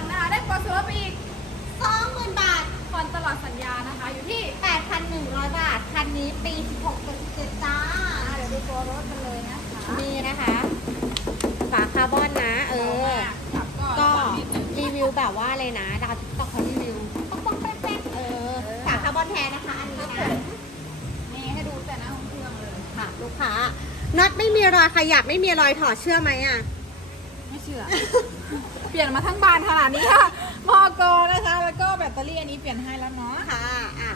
นนะคะ ได้ปอส่วนลดไปอีก 20,000 บาท ผ่อนตลอดสัญญานะคะ อยู่ที่8,100 บาท คันนี้ปี 16.7จ้าอ่าเดี๋ยวดูตัวรถกันเลยนะคะมีนะคะ ฝาคาร์บอนนะ เออก็รีวิวแบบว่าเลยนะดาวติ๊กต็อกเขารีวิวป๊อกป๊อกแป๊กแป๊กเออฝาคาร์บอนแท้นะคะ อันนี้นะให้ดูแต่หน้าขอเครื่องเลย ค่ะ ลูกค้าน็อตไม่มีรอยขยับไม่มีรอยถอดเชื่อไหมอะ ไม่เชื่อ เปลี่ยนมาทั้งบานขนาดนี้ค่ะมอกอนะคะ แล้วก็แบตเตอรี่อันนี้เปลี่ยนให้แล้วเนาะ ค่ะอะ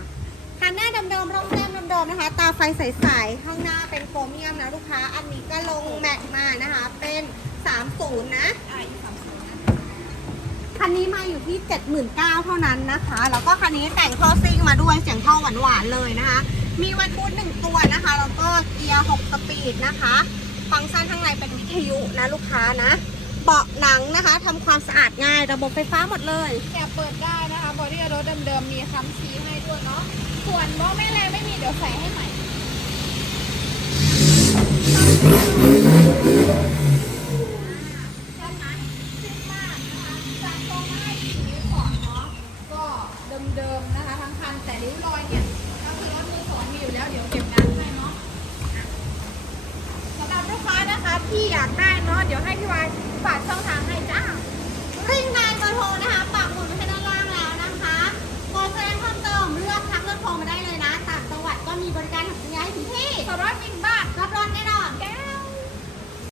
คันหน้าดำๆร่องแก้มดำๆนะคะ ตาไฟใสๆข้างหน้าเป็นโครเมียมนะลูกค้า อันนี้ก็ลงแม็กมานะคะ เป็น 30 นะ อ่าอีสามสิบนะคันนี้มาอยู่ที่ 79,000เท่านั้นนะคะ แล้วก็คันนี้แต่งท่อซิ่งมาด้วยเสียงท่อหวานๆเลยนะคะ มีวันบูทหนึ่งตัวนะคะ แล้วก็เกียร์ 6 สปีดนะคะ ฟังก์ชันข้างในเป็นวิทยุนะลูกค้านะ เบาะหนังนะคะทำความสะอาดง่ายระบบไฟฟ้าหมดเลยแอบเปิดได้นะคะบอดี้รถเดิมๆมีค้ำซีให้ด้วยเนาะส่วนล้อแม่แรงไม่มีเดี๋ยวใส่ให้ใหม่ด้านในซิ่งมากนะคะจากตรงให้สีก่อนเนาะก็เดิมๆนะคะทั้งคันแต่ริ้วรอยเนี่ยก็คือรถมือสองมีอยู่แล้วเดี๋ยวเก็บงานให้เนาะอะสำหรับลูกค้านะคะที่อยากได้เนาะเดี๋ยวให้พี่วายฝาก บ้าจริงบ้า